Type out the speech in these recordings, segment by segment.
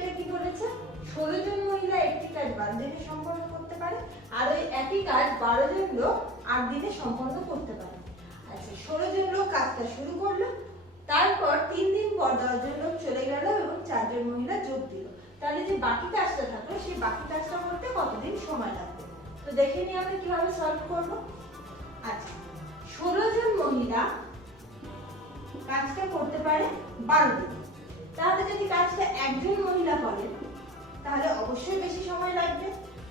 তাহলে কি বলেছে ষোলো জন মহিলা একটি কাজ বারো দিনে সম্পন্ন করতে পারে, আর ওই একই কাজ বারো জন লোক আট দিনে সম্পন্ন করতে পারে। আচ্ছা ষোলো জন লোক কাজটা শুরু করল, তারপর তিন দিন পর দশজন লোক চলে গেল এবং চারজন মহিলা যোগ দিল। তাহলে যে বাকি কাজটা থাকল, সেই বাকি কাজটা করতে কতদিন সময় লাগবে? তো দেখে নিই আমরা কীভাবে সলভ করব? আচ্ছা ষোলো জন মহিলা কাজটা করতে পারে বারো দিন। তাহলে যদি কাজটা একজন মহিলা করেন তাহলে অবশ্যই বেশি সময় লাগবে।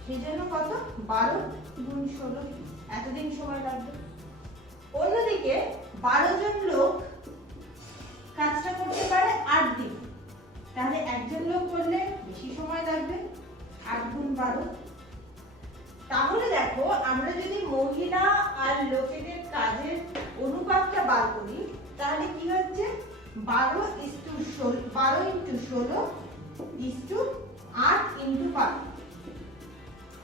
সেই জন্য কত? বারো গুণ ষোলো। এতদিন সময় লাগবে। অন্যদিকে বারো জন লোক কাজটা করতে পারে আট দিন। তাহলে একজন লোক করলে বেশি সময় লাগবে, আট গুণ বারো। তাহলে দেখো, আমরা যদি মহিলা আর লোকেদের কাজের অনুপাতটা বার করি, তাহলে কি হচ্ছে বারো ইস্টু ষোলো, বারো ইন্টু ষোলো ইস্টু আট ইন্টু বারো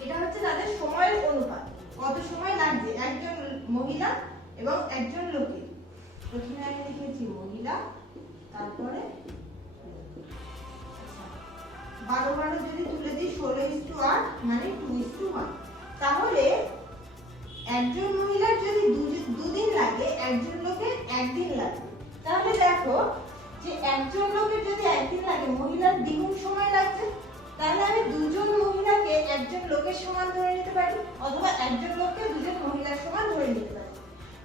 এটা হচ্ছে তাদের সময়ের অনুপাত। কত সময় লাগছে? একজন মহিলা এবং একজন লোকের প্রথমে আমি লিখেছি মহিলা, তারপরে বারো বারো যদি তুলে দিই, ষোলো ইস্টু আট মানে টু ইস্টু ওয়ান তাহলে একজন মহিলার যদি দুদিন লাগে, একজন লোকের একদিন লাগে। তাহলে দেখো যে একজন লোকের যদি একদিন লাগে, মহিলার দ্বিগুণ সময় লাগছে, তাহলে আমি দুজন মহিলাকে একজন লোকের সমান ধরে নিতে পারি, অথবা একজন লোককে দুজন মহিলার সমান ধরে নিতে পারি।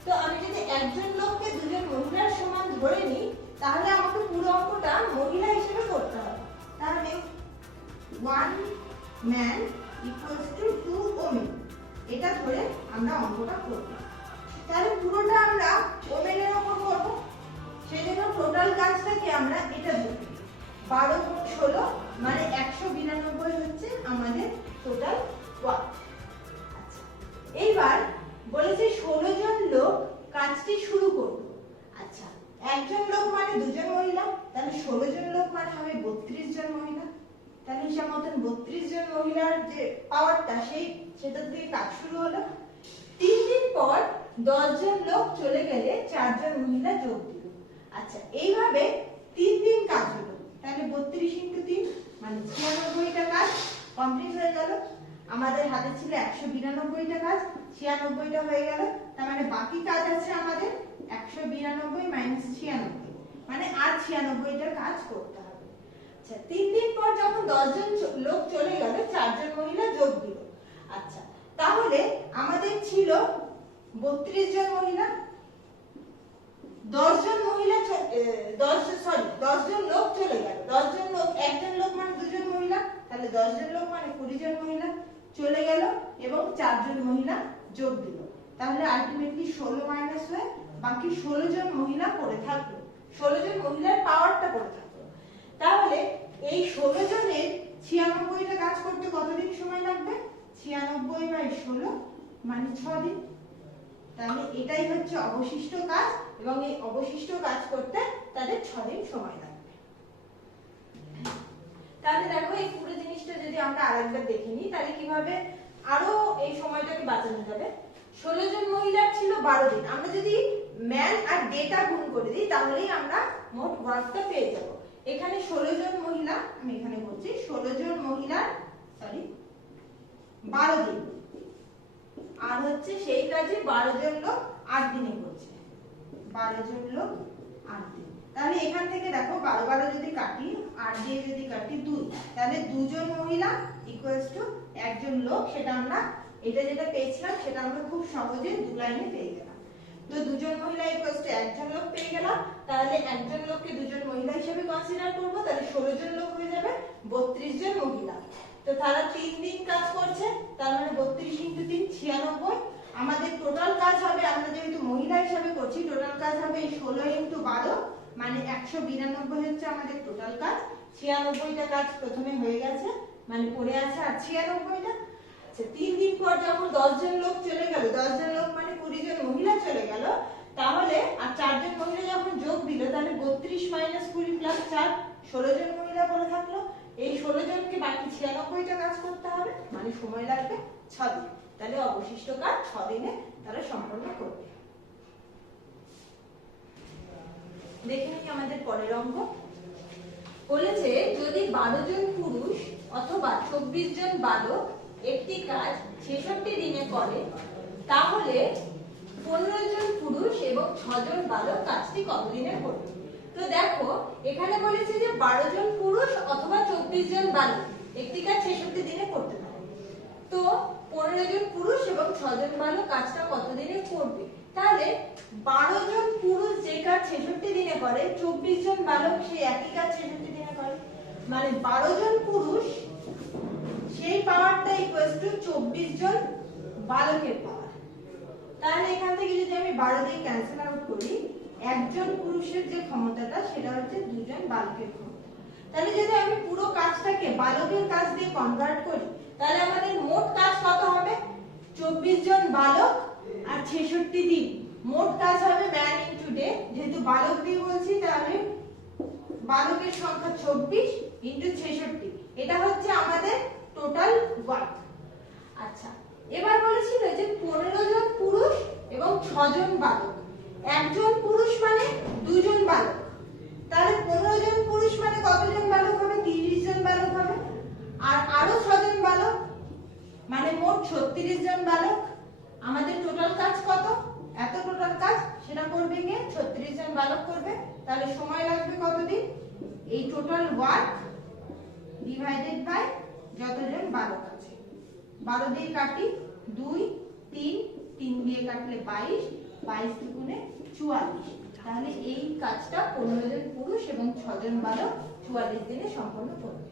তো আমি যদি একজন লোককে দুজন মহিলার সমান ধরে নিই, তাহলে আমাকে পুরো অঙ্কটা মহিলা হিসেবে করতে হবে। তাহলে one man equals to two women এটা ধরে আমরা অঙ্কটা করব। তাহলে পুরোটা আমরা ওমেনের ওপর করব। সেই জন্য টোটাল কাজটাকে আমরা এটা ধরি বারো গুণ ষোলো মানে একশো বিরানব্বই হচ্ছে আমাদের টোটাল ওয়ার্ক আচ্ছা এইবার বলেছে ষোলো জন লোক কাজটি শুরু করল আচ্ছা একজন লোক মানে দুজন মহিলা, তাহলে ষোলো জন লোক মানে হবে বত্রিশ জন মহিলা। তাহলে হিসাব মতন বত্রিশ জন মহিলার যে পাওয়ারটা সেই সেটা থেকে কাজ শুরু হলো। তিন দিন পর দশজন লোক চলে গেলে চারজন মহিলা যোগ দিল আচ্ছা এইভাবে তিন দিন কাজ হলো। তাহলে বত্রিশ ইন্টু তিন মানে ছিয়ানব্বইটা কাজ কমপ্লিট হয়ে গেল। আমাদের হাতে ছিল একশো বিরানব্বইটা কাজ, ছিয়ানব্বইটা হয়ে গেল। তার মানে বাকি কাজ আছে আমাদের একশো বিরানব্বই মাইনাস ছিয়ানব্বই। মানে আর ছিয়ানব্বইটা কাজ করতে হবে। আচ্ছা তিন দিন পর যখন দশজন লোক চলে গেল, চারজন মহিলা যোগ দিল। আচ্ছা তাহলে আমাদের ছিল বত্রিশ জন মহিলা দশজন মহিলা দশ সরি দশজন লোক চলে গেল। দশজন লোক, একজন লোক মানে দুজন মহিলা, তাহলে দশজন লোক মানে কুড়ি জন মহিলা চলে গেল এবং চারজন মহিলা যোগ দিল। তাহলে আলটিমেটলি ষোলো মাইনাস হয়ে বাকি ষোলো জন মহিলা পড়ে থাকল। ষোলো জন মহিলার পাওয়ারটা পড়ে থাকল। তাহলে এই ষোলো জনের ছিয়ানব্বইটা কাজ করতে কতদিন সময় লাগবে? ছিয়ানব্বই বাই ষোলো মানে ছ দিন তাহলে এটাই হচ্ছে অবশিষ্ট কাজ। এবং এই অবশিষ্ট কাজ করতে তাদের ছ দিন সময় লাগবে। তাহলে দেখো, এই পুরো জিনিসটা যদি আমরা আরেকবার দেখে নিই, তাহলে কীভাবে আরও এই সময়টাকে বাঁচানো যাবে? ষোলো জন মহিলার ছিল বারো দিন। আমরা যদি ম্যান আর ডেটা গুণ করে দিই, তাহলেই আমরা মোট ওয়ার্কটা পেয়ে যাব। এখানে ষোলো জন মহিলা, আমি এখানে বলছি, ষোলো জন মহিলার সরি বারো দিন। আর হচ্ছে সেই কাজে বারো জন লোক আট দিনে করছে। বারো জন লোক দিন তাহলে এখান থেকে দেখো বারো বারো যদি কাটি, আট দিয়ে যদি কাটি দুই, তাহলে দুজন মহিলা ইকুয়ালস টু একজন লোক, সেটা আমরা এটা যেটা পেয়েছিলাম, সেটা আমরা খুব সহজে দু লাইনে পেয়ে গেলাম। তো দুজন মহিলা ইকুয়ালস টু একজন লোক পেয়ে গেলাম, তাহলে একজন লোককে দুজন মহিলা হিসেবে কনসিডার করব, তাহলে ষোলো জন লোক হয়ে যাবে, বত্রিশ জন মহিলা। তো তারা তিন দিন কাজ করছে, তার মানে বত্রিশ ইন্টু তিন ছিয়ানব্বই আমাদের টোটাল কাজ হবে, আমরা যেহেতু মহিলা হিসাবে করছি টোটাল কাজ হবে এই ষোলো ইন্টু বারো মানে একশো বিরানব্বই হচ্ছে আমাদের টোটাল কাজ। ছিয়ানব্বইটা কাজ প্রথমে হয়ে গেছে মানে পড়ে আছে আর ছিয়ানব্বইটা। আচ্ছা তিন দিন পর যখন দশজন লোক চলে গেল, দশজন লোক মানে কুড়ি জন মহিলা চলে গেল, তাহলে আর চারজন মহিলা যখন যোগ দিল, তাহলে বত্রিশ মাইনাস কুড়ি প্লাস চার ষোলো জন মহিলা পড়ে থাকল। এই ষোলো জনকে বাকি ছিয়ানব্বইটা কাজ করতে হবে মানে সময় লাগবে ছ দিন তাহলে অবশিষ্ট কাজ ছ দিনে তারা সম্পন্ন করবে। দেখে নিই আমাদের পরের অঙ্ক বলেছে, যদি বারো জন পুরুষ অথবা চব্বিশ জন বালক একটি কাজ ছেষট্টি দিনে করে, তাহলে পনেরো জন পুরুষ এবং ছজন বালক কাজটি কতদিনে করবে? তো দেখো, এখানে বলেছে যে বারো জন পুরুষ অথবা চব্বিশ জন বালক একটি কাজ ছেষট্টি দিনে করতে পারে। তো পনেরো জন পুরুষ এবং ছজন বালক কাজটা কতদিনে করবে? তাহলে বারো জন পুরুষ যে কাজ ছেষট্টি দিনে করে, চব্বিশ জন বালক সেই একই কাজ ছেষট্টি দিনে করে। মানে বারো জন পুরুষ, সেই পাওয়ারটা ইকুয়ালস টু চব্বিশ জন বালকের পাওয়ার তাহলে এখান থেকে যদি আমি বারো দিয়ে ক্যান্সেল আউট করি, একজন পুরুষের যে ক্ষমতাটা, সেটা হচ্ছে দুজন বালকের ক্ষমতা। তাহলে যদি আমি পুরো কাজটাকে বালকের কাজ দিয়ে কনভার্ট করি তাহলে আমাদের মোট কাজ কত হবে? চব্বিশ জন বালক আর ছেষট্টি দিন মোট কাজ হবে ম্যান ইনটু ডে যেহেতু বালক দিয়ে বলছি, তাহলে বালকের সংখ্যা চব্বিশ ইন্টু ছেষট্টি। এটা হচ্ছে আমাদের টোটাল ওয়ার্ক আচ্ছা এবার বলেছিল যে পনেরো জন পুরুষ এবং ছজন বালক। একজন পুরুষ মানে দুজন বালক। তাহলে পনেরো জন পুরুষ মানে কতজন বালক হবে? তিরিশ জন বালক হবে। আর আরও ছজন বালক মানে মোট ছত্রিশ জন বালক। আমাদের টোটাল কাজ কত? এত টোটাল কাজ? সেটা করবে কে? ছত্রিশ জন বালক করবে। তাহলে সময় লাগবে কতদিন? এই টোটাল ওয়ার্ক ডিভাইডেড বাই যতজন বালক আছে। বারো দিয়ে কাটি দুই, তিন তিন দিয়ে কাটলে বাইশ বাইশ দুগুণে চুয়াল্লিশ। তাহলে এই কাজটা পনেরো জন পুরুষ এবং ছজন বালক চুয়াল্লিশ দিনে সম্পন্ন করবে।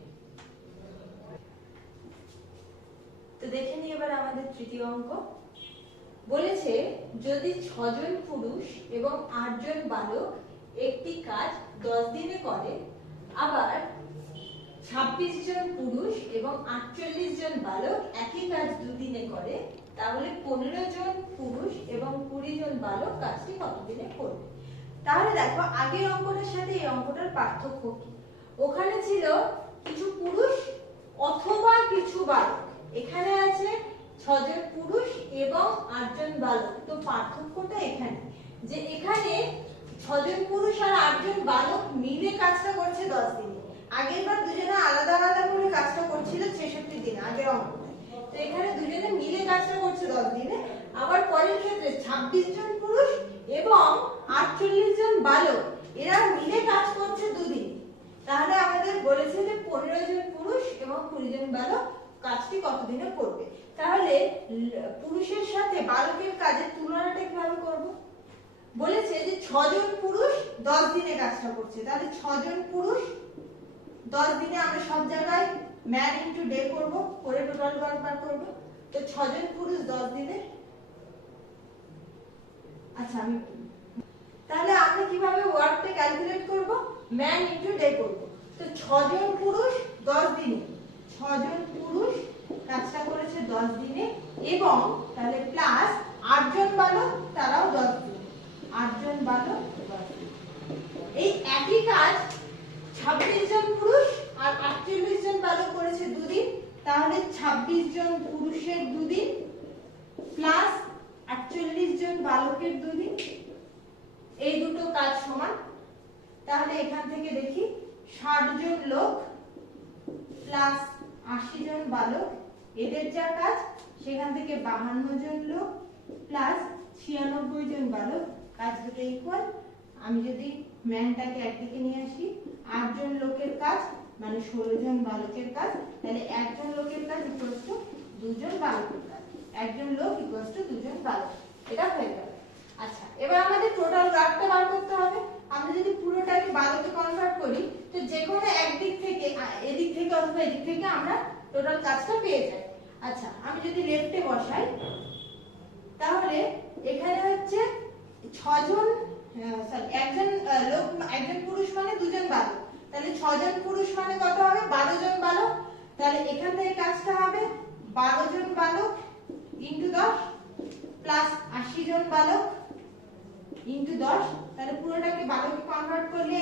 তো দেখে নিই এবার আমাদের তৃতীয় অঙ্ক। বলেছে, যদি ছজন পুরুষ এবং আটজন বালক একটি কাজ দশ দিনে করে, আবার ছাব্বিশ জন পুরুষ এবং আটচল্লিশ জন বালক একই কাজ দুদিনে করে, তাহলে পনেরো জন পুরুষ এবং কুড়ি জন বালক কাজটি কতদিনে করবে? তাহলে দেখো, আগের অঙ্কটার সাথে এই অঙ্কটার পার্থক্য কি? ওখানে ছিল কিছু পুরুষ অথবা কিছু বালক। এখানে আছে ছজন পুরুষ এবং আটজন বালক। তো পার্থক্যটা এখানে, যে এখানে ছজন পুরুষ আর আটজন বালক মিলে কাজটা করছে দশ দিনে। আগের বার দুজনে আলাদা আলাদা করে কাজটা করছিল ছেষট্টি দিন, আগের অঙ্কটায় তো এখানে দুজনে মিলে কাজটা করছে দশ দিনে। আবার পরের ক্ষেত্রে ছাব্বিশ জন পুরুষ এবং আটচল্লিশ জন বালক, এরা মিলে কাজ করছে দুদিন। তাহলে আমাদের বলেছে যে পনেরো জন পুরুষ এবং কুড়ি জন বালক কাজটি কতদিনে করবে? তাহলে পুরুষের সাথে বালকের কাজের তুলনাটা কীভাবে করব? বলেছে যে ছজন পুরুষ দশ দিনে কাজটা করছে। তাহলে ছজন পুরুষ দশ দিনে আমরা সব জায়গায় ম্যান ইন্টু ডে করব, করে টোটাল ওয়ার্ক বার করব। তো ছজন পুরুষ দশ দিনে? আচ্ছা আমি তাহলে আমরা কীভাবে ওয়ার্কটা ক্যালকুলেট করব? ম্যান ইন্টু ডে করব। তো ছজন পুরুষ দশ দিনে। ছজন পুরুষ কাজটা করেছে দশ দিনে এবং তাহলে প্লাস আটজন বালক, তারাও দশ দিনে। আটজন বালক এই একই কাজ ছাব্বিশ জন পুরুষ আর আটচল্লিশ জন বালক করেছে দুদিন, তাহলে ছাব্বিশ জন পুরুষের দুদিন প্লাস আটচল্লিশ জন বালকের দুদিন। এই দুটো কাজ সমান। তাহলে এখান থেকে দেখি, ষাট জন লোক প্লাস আশি জন বালক, এদের যা কাজ, সেখান থেকে বাহান্ন জন লোক প্লাস ছিয়ানব্বই জন বালক, কাজ দুটো ইকুয়াল আমি যদি ম্যানটাকে একদিকে নিয়ে আসি আটজন লোকের কাজ মানে ষোলো জন বালকের কাজ, তাহলে একজন লোকের কাজ ইকুয়ালস টু দুজন বালকের কাজ। একজন লোক ইকুয়ালস টু দুজন বালক। এটা হয়ে গেল। আচ্ছা এবার আমাদের টোটাল ওয়ার্কটা বার করতে হবে। আমরা যদি পুরোটাকে বালকে কনভার্ট করি, তো যে কোনো একদিক থেকে এদিক থেকে অথবা এদিক থেকে আমরা টোটাল কাজটা পেয়ে যাই। আচ্ছা আমি যদি লেফটে বসাই, তাহলে এখানে হচ্ছে ছজন সরি একজন লোক, একজন পুরুষ মানে দুজন বালক। তাহলে ছজন পুরুষ মানে কত হবে? বারো জন বালক। তাহলে এখান থেকে কাজটা হবে বারো জন বালক ইন্টু দশ প্লাস আশি জন বালক। ইন্টু দশ, তাহলে পুরোটাকে বালকে কনভার্ট করলে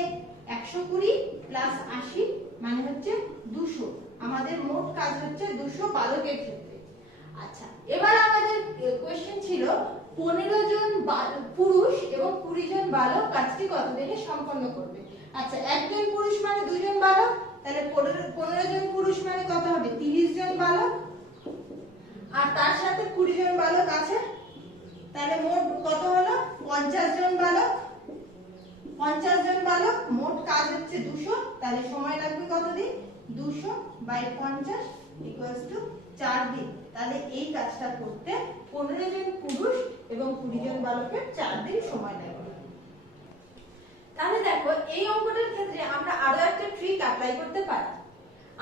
একশো কুড়ি প্লাস আশি মানে হচ্ছে দুশো। আমাদের মোট কাজ হচ্ছে দুশো বালকের ক্ষেত্রে। আচ্ছা এবার আমাদের কোশ্চেন ছিল, পনেরো জন পুরুষ এবং কুড়ি জন বালক কাজটি কতদিনে সম্পন্ন করবে? আচ্ছা একজন পুরুষ মানে দুজন বালক, তাহলে পনেরো জন পুরুষ মানে কত হবে? তিরিশ জন বালক। আর তার সাথে কুড়ি জন বালক আছে? তাহলে মোট কত হলো? পঞ্চাশ জন বালক। পঞ্চাশ জন বালক, মোট কাজ হচ্ছে দুশো। তাহলে সময় লাগবে কতদিন? দুশো বাই পঞ্চাশ ইকুয়ালস টু চার দিন। তাহলে এই কাজটা করতে পনেরো জন পুরুষ এবং কুড়ি জন বালকের চার দিন সময় লাগবে। তাহলে দেখো, এই অঙ্কটার ক্ষেত্রে আমরা আরও একটা ট্রিক অ্যাপ্লাই করতে পারি।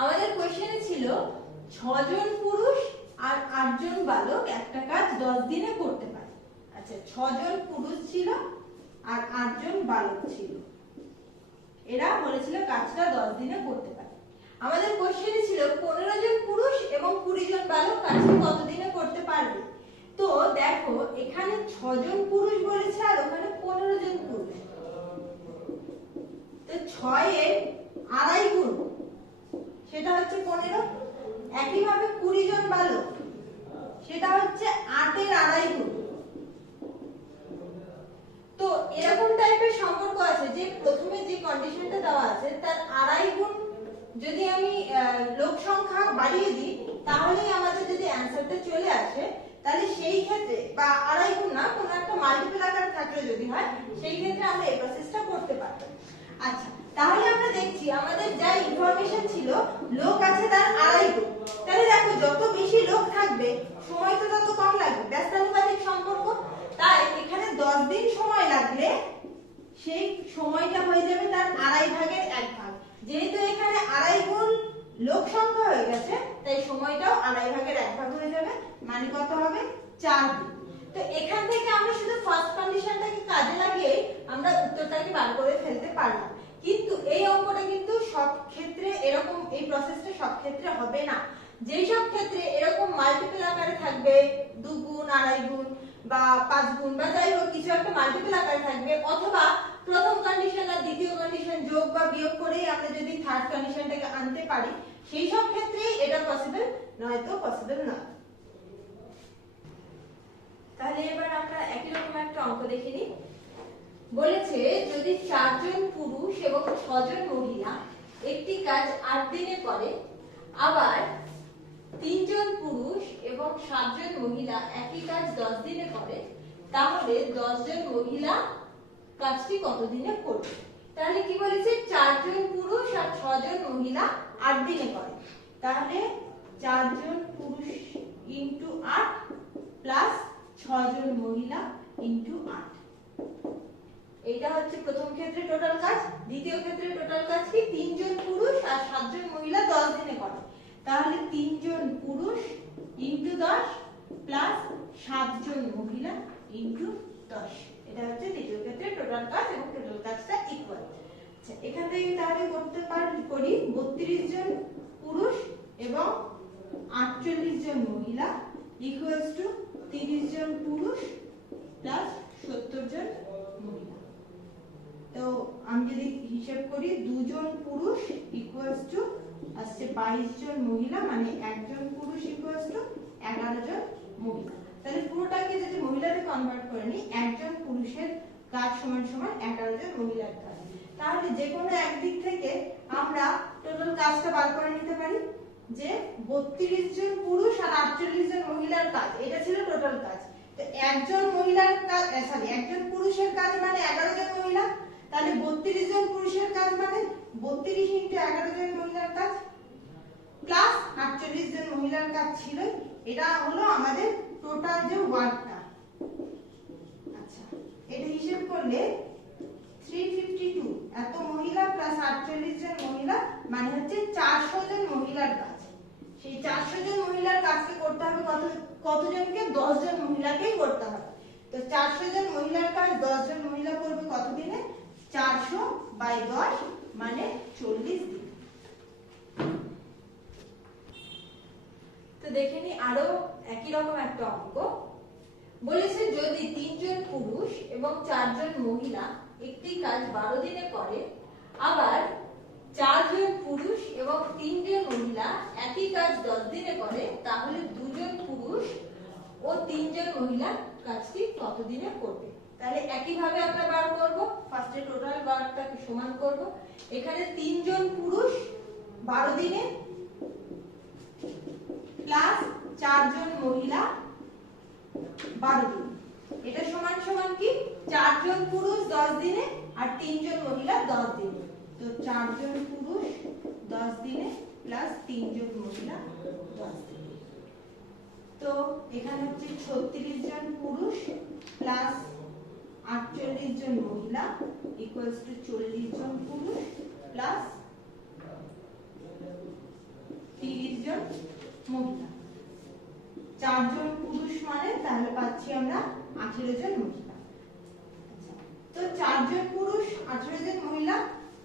আমাদের কোশ্চেনে ছিল, ছজন পুরুষ আর আটজন বালক একটা কাজ দশ দিনে করতে আচ্ছা ছজন পুরুষ ছিল আর আটজন বালক ছিল। এরা বলেছিল কাজটা দশ দিনে করতে পারে। আমাদের কোশ্চেন ছিল, পনেরো জন পুরুষ এবং কুড়ি জন বালক কাজটি কত দিনে করতে পারবে? তো দেখো, এখানে ছজন পুরুষ বলেছে আর ওখানে পনেরো জন পুরুষ। তো ছয়ের আড়াই গুণ, সেটা হচ্ছে পনেরো। একইভাবে কুড়ি জন বালক, সেটা হচ্ছে আটের আড়াই গুণ। তো এরকম টাইপের সম্পর্ক আছে যে প্রথমে যে কন্ডিশনটা দেওয়া আছে, তার আড়াই গুণ যদি আমি লোক সংখ্যা বাড়িয়ে দিই, তাহলেই আমাদের যদি অ্যান্সারটা চলে আসে, তাহলে সেই ক্ষেত্রে, বা আড়াই গুণ না, কোনো একটা মাল্টিপল আকার থাকলে যদি হয়, সেই ক্ষেত্রে আমরা এই প্রসেসটা করতে পারব। আচ্ছা তাহলে আমরা দেখছি, আমাদের যা ইনফরমেশন ছিল, লোক আছে তার আড়াই গুণ। তাহলে দেখো, যত বেশি লোক থাকবে, সময় তো তত কম লাগবে। ব্যস্তানুপাতিক সম্পর্ক তাই এখানে দশ দিন সময় লাগলে সেই সময়টা হয়ে যাবে তার আড়াই ভাগের এক ভাগ। যেহেতু এখানে আড়াই গুণ লোক সংখ্যা হয়ে গেছে, তাই সময়টাও আড়াই ভাগের এক ভাগ হয়ে যাবে। মানে কত হবে? চার দিন। তো এখান থেকে আমরা শুধু ফার্স্ট কন্ডিশনটাকে কাজে লাগিয়ে আমরা উত্তরটাকে বার করে ফেলতে পারলাম। কিন্তু এই অঙ্কটা কিন্তু সব ক্ষেত্রে এরকম, এই প্রসেসটা সব ক্ষেত্রে হবে না। যেই সব ক্ষেত্রে এরকম মাল্টিপল আকারে থাকবে, দুগুণ, আড়াই গুণ বা পাঁচ গুণ বা যাই হোক, কিছু একটা মাল্টিপল আকারে থাকবে। অথবা প্রথম কন্ডিশন আর দ্বিতীয় কন্ডিশন যোগ বা বিয়োগ করেই আমরা যদি থার্ড কন্ডিশনটাকে আনতে পারি, সেই সব ক্ষেত্রেই এটা পসিবল নয়তো পসিবল নয় তাহলে এবার আমরা একই রকম একটা অঙ্ক দেখে নিই। বলেছে, যদি চারজন পুরুষ এবং ছজন মহিলা একটি কাজ আট দিনে করে, আবার তিনজন পুরুষ এবং সাতজন মহিলা একই কাজ দশ দিনে করে, তাহলে দশজন মহিলা কাজটি কতদিনে করবে? তাহলে কি বলেছে? চারজন পুরুষ আর ছজন মহিলা আট দিনে করে। তাহলে চারজন পুরুষ ইন্টু আট প্লাস ছজন মহিলা ইন্টু আট। এটা হচ্ছে প্রথম ক্ষেত্রে টোটাল কাজ। দ্বিতীয় ক্ষেত্রে টোটাল কাজ কি? তিনজন পুরুষ আর সাতজন মহিলা দশ দিনে করে। তাহলে তিনজন পুরুষ ইন্টু দশ প্লাস সাতজন মহিলা ইন্টু দশ। এটা হচ্ছে দ্বিতীয় ক্ষেত্রে টোটাল কাজ এবং টোটাল কাজটা ইকুয়াল আচ্ছা এখান থেকে তাহলে করতে পারি করি বত্রিশ জন পুরুষ এবং আটচল্লিশ জন মহিলা ইকুয়ালস টু তিরিশ জন পুরুষ প্লাস সত্তর জন মহিলা। তো আমি যদি হিসেব করি দুজন পুরুষ ইকুয়ালস টু আসছে বাইশ জন মহিলা মানে একজন পুরুষ ইকুয়ালস টু এগারো জন মহিলা। তাহলে পুরোটাকে যদি মহিলাতে কনভার্ট করে নিই, একজন পুরুষের কাজ সমান সমান এগারো জন মহিলার কাজ। তাহলে যে কোনো একদিক থেকে আমরা টোটাল কাজটা বার করে নিতে পারি, যে বত্রিশ জন পুরুষ আর আটচল্লিশ জন মহিলার কাজ, এটা ছিল টোটাল কাজ। তো একজন মহিলার কাজ সরি একজন পুরুষের কাজ মানে এগারো জন মহিলা, তাহলে বত্রিশ জন পুরুষের কাজ মানে বত্রিশ ইন্টু এগারো জন মহিলার কাজ প্লাস আটচল্লিশ জন মহিলার কাজ ছিল। এটা হলো আমাদের টোটাল যে ওয়ার্কটা আচ্ছা এটা হিসেব করলে থ্রি এত মহিলা প্লাস আটচল্লিশ জন মহিলা মানে হচ্ছে চারশো জন মহিলার কাজ। সেই চারশো জন মহিলার কাজকে করতে হবে কত, কতজনকে? দশ জন মহিলাকেই করতে হবে। তো চারশো জন মহিলার কাজ, দশ জন মহিলা করবে কতদিনে? চারশো বাই দশ মানে চল্লিশ দিন দেখে নি আরও একই রকম একটা অঙ্ক। বলেছে যদি তিনজন পুরুষ এবং চারজন মহিলা একটি কাজ বারো দিনে করে, আবার চারজন পুরুষ এবং তিনজন মহিলা একই কাজ দশ দিনে করে, তাহলে দুজন পুরুষ ও তিনজন মহিলা কাজটি কত দিনে করবে? তাহলে একইভাবে আমরা বার করব ফার্স্টে টোটাল বারটাকে সমান করব। এখানে তিনজন পুরুষ বারো দিনে প্লাস চারজন মহিলা বারো দিন। এটা সমান সমান কি? চারজন পুরুষ দশ দিনে আর তিনজন মহিলা দশ দিনে। তো চারজন পুরুষ দশ দিনে প্লাস তিনজন মহিলা দশ দিনে। তো এখানে হচ্ছে ছত্রিশ জন পুরুষ প্লাস আটচল্লিশ জন মহিলা ইকুয়ালস টু চল্লিশ জন পুরুষ প্লাস তিরিশ জন মহিলা। চারজন পুরুষ মানে তাহলে পাচ্ছি আমরা আঠেরো জন মহিলা। আচ্ছা, তো চারজন পুরুষ আঠেরো জন মহিলা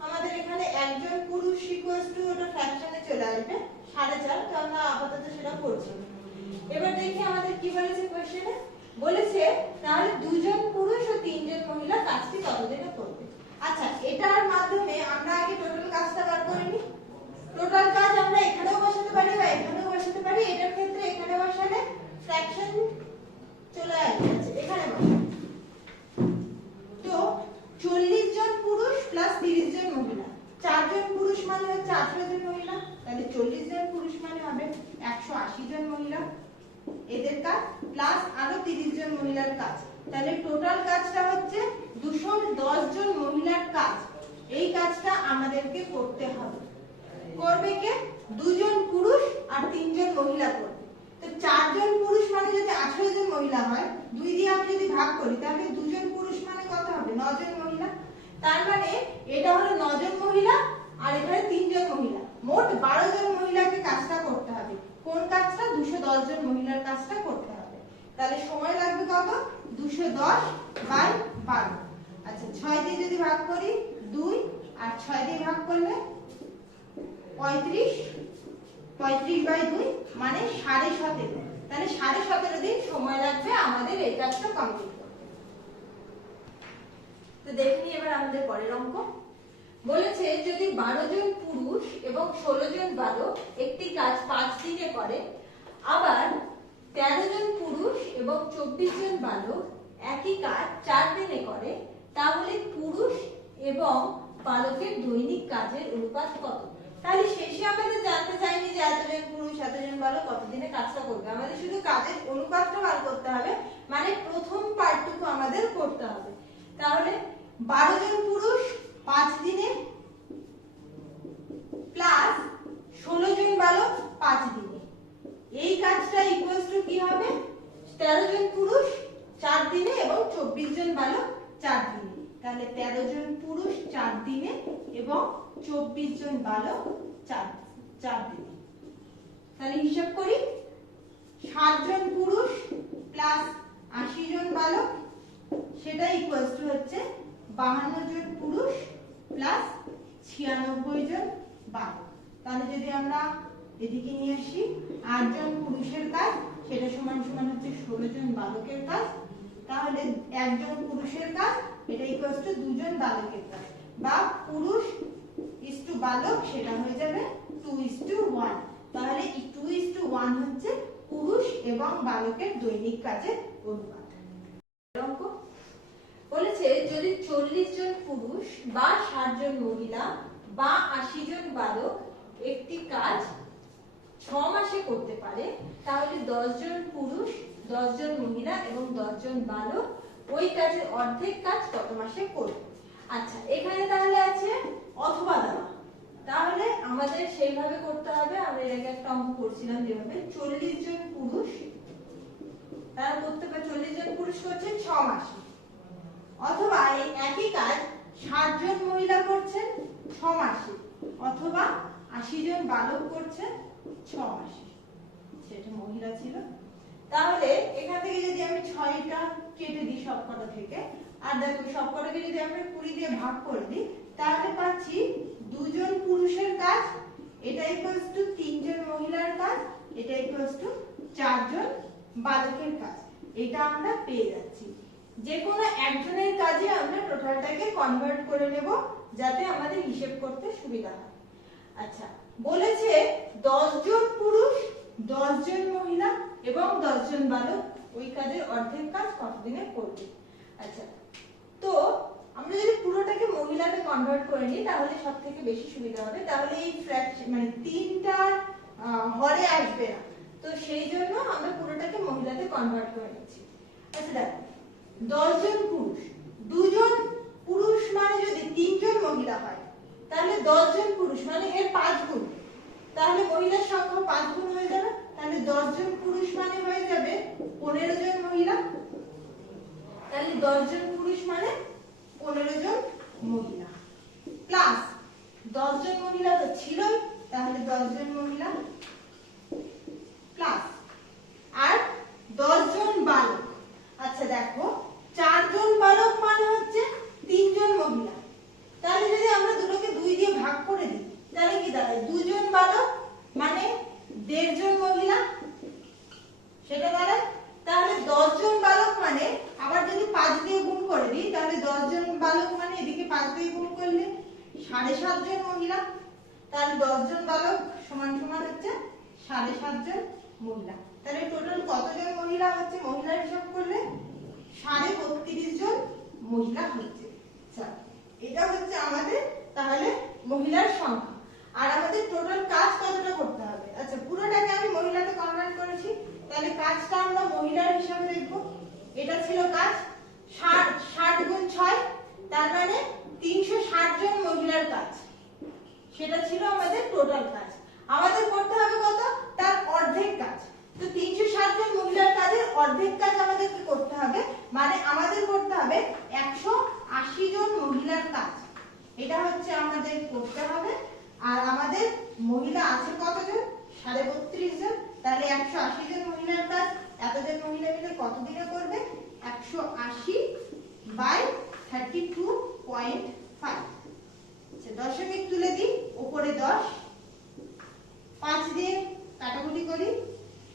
আমাদের এখানে একজন পুরুষ ইকুয়ালস টু ওটা ফ্র্যাকশনে চলে আসবে সাড়ে চার তো আমরা আপাতত সেটা করছি। এবার দেখি আমাদের কি বলেছে কোশ্চেনে বলেছে, তাহলে দুজন পুরুষ ও তিনজন মহিলা কাজটি কতদিনে করবে? আচ্ছা এটার মাধ্যমে আমরা আগে টোটাল কাজটা বার করে নিই। টোটাল কাজ আমরা এখানেও বসাতে পারি বা এখানেও বসাতে পারি। এটার ক্ষেত্রে এখানে বসালে ফ্র্যাকশন চলে আসছে, এখানে বসাবো তো চল্লিশ জন পুরুষ প্লাস তিরিশ জন মহিলা। চারজন পুরুষ মানে হচ্ছে আঠারো জন মহিলা। তাহলে চল্লিশ জন পুরুষ মানে হবে একশো আশি জন মহিলা। এদের কাজ প্লাস আরও তিরিশ জন মহিলার কাজ। তাহলে টোটাল কাজটা হচ্ছে দুশো দশ জন মহিলার কাজ। এই কাজটা আমাদেরকে করতে হবে। করবে কে? দুজন পুরুষ আর তিনজন মহিলা করবে। তো চারজন পুরুষ মানে যদি আঠারো জন মহিলা হয়, দুই দিয়ে আমি যদি ভাগ করি, তাহলে দুজন পুরুষ মানে কত হবে? নজন মহিলা। তার মানে এটা হলো নজন মহিলা আর এখানে তিনজন মহিলা। মোট বারো জন মহিলাকে কাজটা করতে হবে। কোন কাজটা? দুশো দশ জন মহিলার কাজটা করতে হবে। তাহলে সময় লাগবে কত? দুশো দশ বাই বারো। আচ্ছা ছয় দিয়ে যদি ভাগ করি, দুই, আর ছয় দিয়ে ভাগ করলে পঁয়ত্রিশ পঁয়ত্রিশ বাই দুই মানে সাড়ে সতেরো। তাহলে সাড়ে সতেরো দিন সময় লাগবে আমাদের এই কাজটা কমপ্লিট করতে। তো দেখি এবার আমাদের পরের অঙ্ক। বলেছে, যদি বারো জন পুরুষ এবং ষোলো জন বালক একটি কাজ পাঁচ দিনে করে, আবার তেরো জন পুরুষ এবং চব্বিশ জন বালক একই কাজ চার দিনে করে, তাহলে পুরুষ এবং বালকের দৈনিক কাজের অনুপাত কত? তাহলে শেষে আমাদের জানতে চাইনি যে এতজন পুরুষ এতজন বালক কতদিনে কাজটা করবে। আমাদের শুধু কাজের অনুপাতটা বার করতে হবে মানে প্রথম পার্টটুকু আমাদের করতে হবে। তাহলে বারো জন পুরুষ পাঁচ দিনে প্লাস ষোলো জন বালক পাঁচ দিনে। এই কাজটা ইকুয়ালস টু কি হবে? তেরো জন পুরুষ চার দিনে এবং চব্বিশ জন বালক চার দিনে। তাহলে তেরো জন পুরুষ চার দিনে এবং চব্বিশ জন বালক চার চার দিনে। তাহলে হিসাব করি সাতজন পুরুষ প্লাস আশি জন বালক সেটা ইকুয়ালস টু হচ্ছে বাহান্ন জন পুরুষ প্লাস ছিয়ানব্বই জন বালক তাহলে যদি আমরা এদিকে নিয়ে আসি, আটজন পুরুষের কাজ, সেটা সমান সমান হচ্ছে ষোলো জন বালকের কাজ। তাহলে একজন পুরুষের কাজ, এটা ইকুয়ালস টু দুজন বালকের কাজ। বা পুরুষ ইস টু বালক, সেটা হয়ে যাবে টু ইস টু ওয়ান তাহলে টু ইস টু ওয়ান হচ্ছে পুরুষ এবং বালকের দৈনিক কাজের অনুপাত। অঙ্ক বলেছে, যদি চল্লিশ জন পুরুষ বা ষাট জন মহিলা বা আশি জন বালক একটি কাজ ছ মাসে করতে পারে, তাহলে জন পুরুষ জন মহিলা এবং জন বালক ওই কাজের অর্ধেক কাজ কত মাসে করবে। আচ্ছা এখানে তাহলে আছে অথবা দেওয়া তাহলে আমাদের সেইভাবে করতে হবে। আমরা এর আগে একটা অঙ্ক করছিলাম যেভাবে চল্লিশ জন পুরুষ, তারা করতে পারে, চল্লিশ জন পুরুষ করছে ছ মাসে। অথবা এই একই কাজ ষাট জন মহিলা করছেন ছ মাসে অথবা আশি জন বালক করছেন ছ মাসে সেটা মহিলা ছিল। তাহলে এখান থেকে যদি আমি ছয়টা কেটে দিই সবকটা থেকে, আর দেখো সবকটাকে যদি আমরা কুড়ি দিয়ে ভাগ করে দিই, তাহলে পাচ্ছি দুজন পুরুষের কাজ, এটা ইকুয়ালস টু তিনজন মহিলার কাজ, এটা ইকুয়ালস টু চারজন বালকের কাজ। এটা আমরা পেয়ে যাচ্ছি। যে কোনো একজনের কাজে আমরা টোটালটাকে কনভার্ট করে নেব যাতে আমাদের হিসেব করতে সুবিধা হয়। আচ্ছা বলেছে জন পুরুষ জন মহিলা এবং জন বালক ওই কাজের অর্ধেক কাজ কতদিনে করবে? আচ্ছা তো আমরা যদি পুরোটাকে মহিলাতে কনভার্ট করে নিই তাহলে সব থেকে বেশি সুবিধা হবে। তাহলে এই ফ্র্যাকশন মানে তিনটার আহ, হরে আসবে না। তো সেই জন্য আমরা পুরোটাকে মহিলাতে কনভার্ট করে নিচ্ছি। আচ্ছা দেখো দশজন পুরুষ। দুজন পুরুষ মানে যদি তিনজন মহিলা হয়, তাহলে দশজন পুরুষ মানে এর পাঁচ গুণ। তাহলে মহিলার সংখ্যা পাঁচ গুণ হয়ে যাবে, তাহলে দশজন পুরুষ মানে হয়ে যাবে পনেরো জন মহিলা। তাহলে দশজন পুরুষ মানে পনেরো জন মহিলা। প্লাস দশজন মহিলা তো ছিলই, তাহলে দশজন মহিলা। প্লাস আর দশজন বালক আচ্ছা দেখো চারজন বালক মানে হচ্ছে তিনজন মহিলা তাহলে যদি আমরা দুটোকে দুই দিয়ে ভাগ করে দিই তাহলে কি দাঁড়ায় দুজন বালক মানে দেড়জন মহিলা সেটা দাঁড়ায় তাহলে দশজন বালক মানে আবার যদি পাঁচ দিয়ে গুণ করে দিই তাহলে দশজন বালক মানে এদিকে পাঁচ দিয়ে গুণ করলে সাড়ে সাতজন মহিলা তাহলে দশজন বালক সমান সমান হচ্ছে সাড়ে সাতজন মহিলা তাহলে টোটাল কতজন মহিলা হচ্ছে মহিলার হিসাব করলে সাড়ে বত্রিশ জন মহিলা হচ্ছে আচ্ছা, এটা হচ্ছে আমাদের তাহলে মহিলার সংখ্যা আর আমাদের টোটাল কাজ কতটা করতে হবে আচ্ছা পুরোটাকে আমি মহিলাতে কনভার্ট করেছি তাহলে কাজটা আমরা মহিলার হিসাবে দেখব। এটা ছিল কাজ। ষাট ষাট গুণ ছয়, তার মানে তিনশো ষাট জন মহিলার কাজ। সেটা ছিল আমাদের টোটাল কাজ। আমাদের করতে হবে কত? তার অর্ধেক কাজ। তো তিনশো ষাট জন মহিলার কাজের অর্ধেক কাজ আমাদেরকে করতে হবে। মানে আমাদের করতে হবে একশো আশি জন মহিলার কাজ। এটা হচ্ছে আমাদের করতে হবে। আর আমাদের মহিলা আছে কতজন? সাড়ে বত্রিশ জন। তাহলে একশো আশি জন মহিলার কাজ, এতজন মহিলা মিলে কত দিনে করবে? একশো আশি by thirty two point five দশমিক তুলে দিই উপরে দশ। পাঁচ দিয়ে কাটাকুটি করি।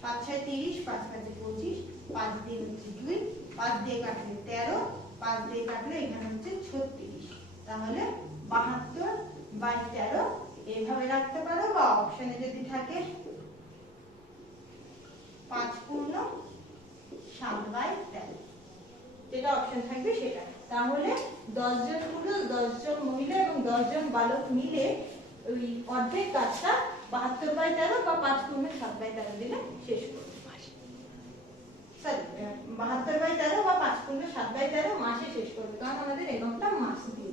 পাঁচ ছয় তিরিশ, পাঁচ পাঁচে পঁচিশ, পাঁচ দিয়ে হচ্ছে দুই, পাঁচ দিয়ে কাটলে তেরো, পাঁচ দিয়ে কাটলে এখানে হচ্ছে ছত্রিশ। তাহলে বাহাত্তর বাই তেরো, এইভাবে রাখতে পারো বা অপশনে যদি থাকে পাঁচ পূর্ণ সাত বাই তেরো। যেটা অপশন থাকবে সেটা। তাহলে দশজন পুরুষ, দশজন মহিলা এবং দশজন বালক মিলে ওই অর্ধেক কাজটা বাহাত্তর বাই তেরো বা পাঁচ পূর্ণ সাত বাই তেরো দিলে শেষ করবে। বাহাত্তর বাই তেরো বা পাঁচ পূর্ণ সাত বাই তেরো মাসে শেষ করবে। কারণ আমাদের এককটা মাস দিয়ে